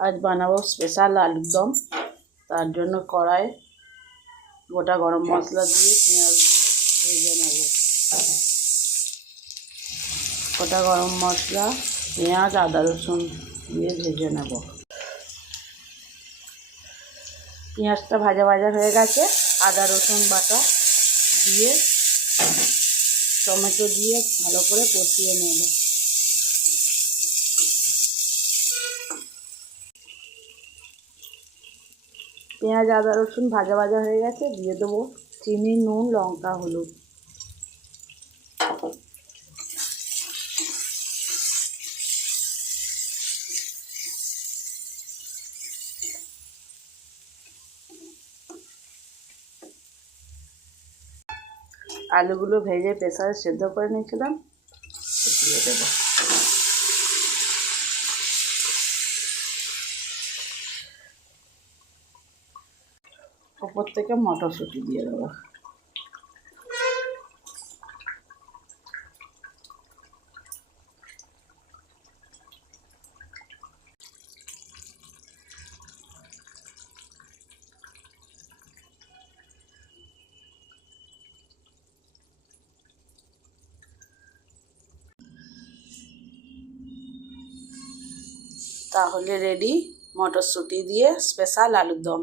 আজ বানাবো স্পেশাল আলুর দম। তার জন্য কড়াই গোটা গরম মশলা দিয়ে পেঁয়াজ দিয়ে ভেজে নেব। গোটা গরম মশলা, পেঁয়াজ, আদা রসুন দিয়ে ভেজে নেব। পেঁয়াজটা ভাজা ভাজা হয়ে গেছে। আদা রসুন বাটা দিয়ে টমেটো দিয়ে ভালো করে কষিয়ে নেব। পেঁয়াজ আদা রসুন ভাজা ভাজা হয়ে গেছে, দিয়ে দেবো চিনি, নুন, লঙ্কা, হলুদ। আলুগুলো ভেজে প্রেসারে সেদ্ধ করে নিয়েছিলাম, দিয়ে দেবো। ওপর থেকে মটরশুঁটি দিয়ে দেবো। তাহলে রেডি মটরশুঁটি দিয়ে স্পেশাল আলুর দম।